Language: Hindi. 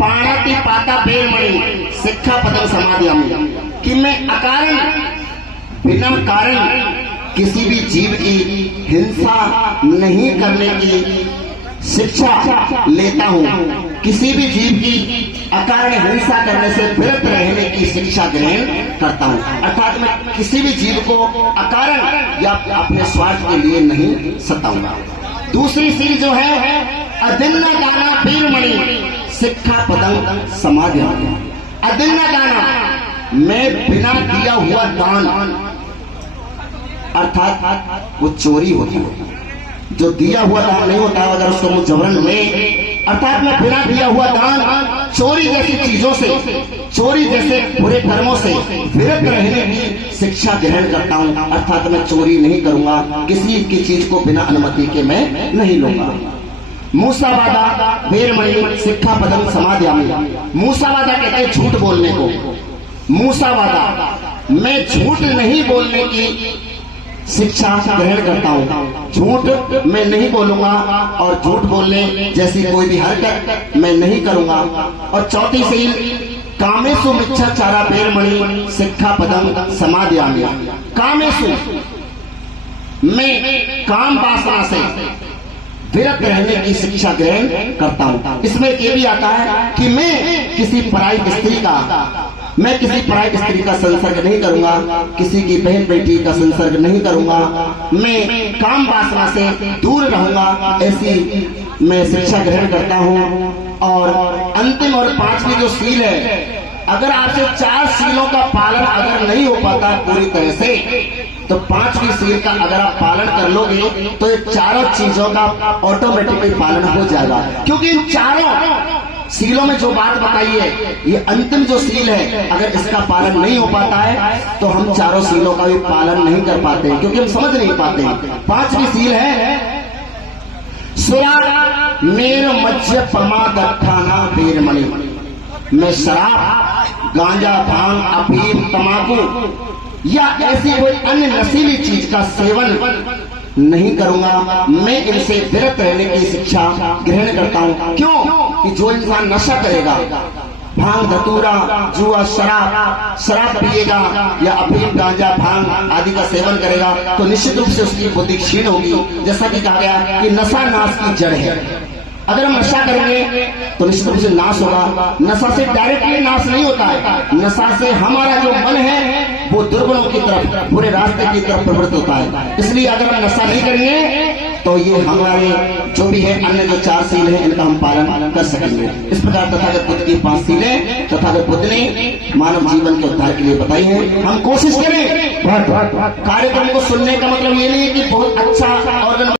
पाण्याती पाता बेलमणी शिक्षापदम समाधियामि कि मैं अकारण बिना कारण किसी भी जीव की हिंसा नहीं करने की शिक्षा लेता हूँ। किसी भी जीव की अकारण हिंसा करने से विरत रहने की शिक्षा ग्रहण करता हूँ। अर्थात मैं किसी भी जीव को अकारण या अपने स्वार्थ के लिए नहीं सताऊंगा। दूसरी सील जो है अदिन्ना दाना बेलमणि शिक्षा पदम समाधि। अदिन्ना दाना मैं बिना दिया हुआ दान, अर्थात वो चोरी होती है। जो दिया हुआ दान नहीं होता अगर उसको मुजबरन में, अर्थात मैं बिना दिया हुआ दान चोरी जैसी चीजों से, चोरी जैसे बुरे कर्मों से विरत रहने की शिक्षा ग्रहण करता हूँ। अर्थात मैं चोरी नहीं करूंगा, किसी की चीज को बिना अनुमति के मैं नहीं लूंगा। मूसावादा बेलमणि शिक्षा पदम समाधियामि। मूसावादा कहते हैं झूठ बोलने को। मूसावादा मैं झूठ नहीं बोलने की शिक्षा ग्रहण करता हूँ। झूठ मैं नहीं बोलूंगा और झूठ बोलने जैसी कोई भी हरकत मैं नहीं करूंगा। और चौथी सील कामेशु मिच्छाचारा बेलमणि शिक्षा पदम समाधियामि। कामेशु मैं काम वासना से विरत रहने की शिक्षा ग्रहण करता हूँ। इसमें ये भी आता है कि मैं किसी पराई स्त्री का संसर्ग नहीं करूंगा, किसी की बहन बेटी का संसर्ग नहीं करूंगा, मैं काम वासना से दूर रहूंगा, ऐसी मैं शिक्षा ग्रहण करता हूँ। और अंतिम और पांचवी जो सील है, अगर आपसे 4 सीलों का पालन अगर नहीं हो पाता पूरी तरह से, तो 5वीं सील का अगर आप पालन कर लोगे तो ये चारों चीजों का ऑटोमेटिकली पालन हो जाएगा। क्योंकि इन चारों सीलों में जो बात बताई है, ये अंतिम जो सील है, अगर इसका पालन नहीं हो पाता है तो हम चारों सीलों का भी पालन नहीं कर पाते हैं, क्योंकि हम समझ नहीं पाते हैं। 5वीं सील है सुरा मेर मध्य प्रमादठाना बेलमणि। मैं शराब, गांजा, भांग, अफीम, तंबाकू या ऐसी कोई अन्य नशीली चीज का सेवन नहीं करूंगा। मैं इनसे विरत रहने की शिक्षा ग्रहण करता हूँ। क्यों? कि जो इंसान नशा करेगा, भांग, धतूरा, जुआ, शराब पिएगा या अफीम, गांजा, भांग आदि का सेवन करेगा तो निश्चित रूप से उसकी बुद्धि क्षीण होगी। जैसा कि कहा गया कि नशा नाश की जड़ है। अगर हम नशा करेंगे तो निश्चित रूप से नाश होगा। नशा से डायरेक्टली नाश नहीं होता है, नशा से हमारा जो मन है वो दुर्गुणों की तरफ, बुरे रास्ते की तरफ प्रवृत्त होता है। इसलिए अगर हम नशा नहीं करेंगे तो ये हमारे जो भी है अन्य जो 4 सील है इनका हम पालन कर सकेंगे। इस प्रकार तथागत बुद्ध की 5 सीलें तथागत बुद्ध ने मानव जीवन के उद्धार के लिए बताई है। हम कोशिश करें। कार्यक्रम को सुनने का मतलब ये नहीं है कि बहुत अच्छा ऑर्गन